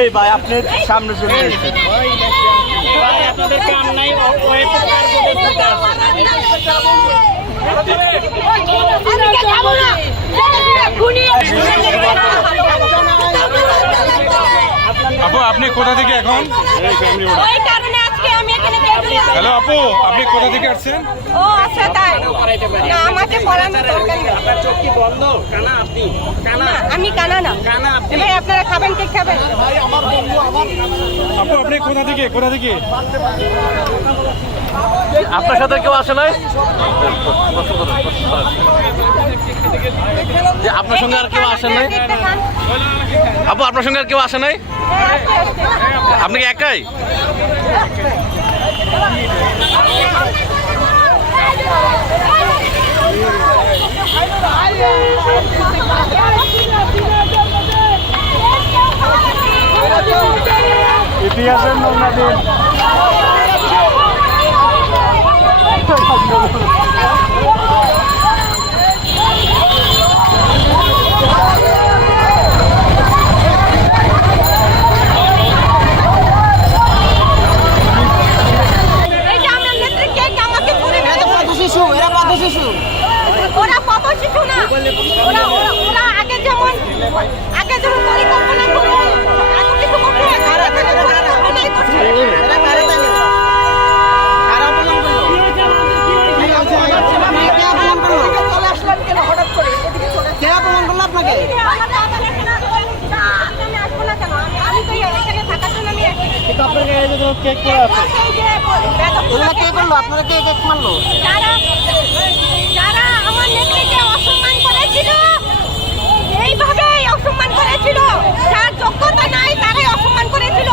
এই ভাই আপনি সামনে চলে এসেছেন আপনাদের কাম নাই আপু আপনি কোথা থেকে এখন? হ্যালো আপু, আপনি কোথা থেকে আসছেন? ও আচ্ছা তাই না, আমাকে পড়ানোর দরকার নেই। আপনার চোখ কি বন্ধ? কানা আপনি? কানা? আমি কানা না। কানা আপনি? ভাই আপনারা খাবেন, কে খাবেন? আপু আপনি কোথা থেকে আপনার সাথে কেউ আসে নাই? যে আপনার সঙ্গে আর কেউ আসেন নাই? আপু আপনার সঙ্গে আর কেউ আসে নাই? আপনি কি একাই? ইতিহাসের নমুনা দিন। ওরা পথ শিশু না, ওরা আগে যেমন পরিকল্পনা করে এত কিছু করতে হঠাৎ করে কে অপমান করলো আপনাকে? আমি তো এখানে থাকার জন্য আমি কেক করে আছে। কে করলো? আপনারা কে কেক মারলো? যারা আমার নেত্রীকে অসম্মান করেছিল, এইভাবে অসম্মান করেছিল, যার যোগ্যতা নাই তারাই অসম্মান করেছিল।